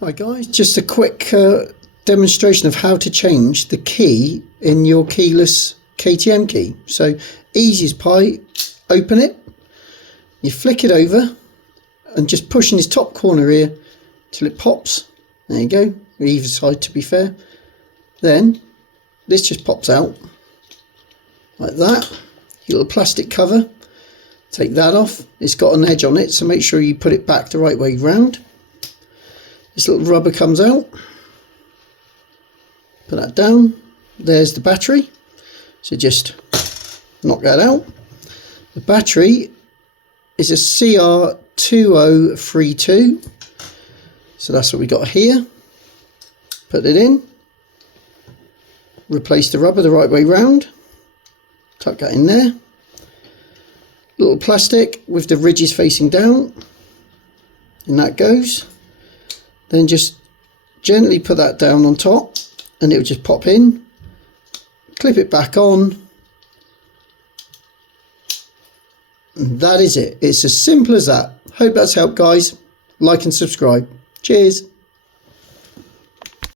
Hi guys, just a quick demonstration of how to change the key in your keyless KTM key. So easy as pie, open it, you flick it over and just push in this top corner here till it pops. There you go, either side to be fair. Then this just pops out like that. Your little plastic cover, take that off. It's got an edge on it, so make sure you put it back the right way round. This little rubber comes out, put that down. There's the battery, so just knock that out. The battery is a CR2032, so that's what we got here. Put it in, replace the rubber the right way round, tuck that in there. Little plastic with the ridges facing down, and that goes. Then just gently put that down on top and it will just pop in. Clip it back on. And that is it. It's as simple as that. Hope that's helped, guys. Like and subscribe. Cheers.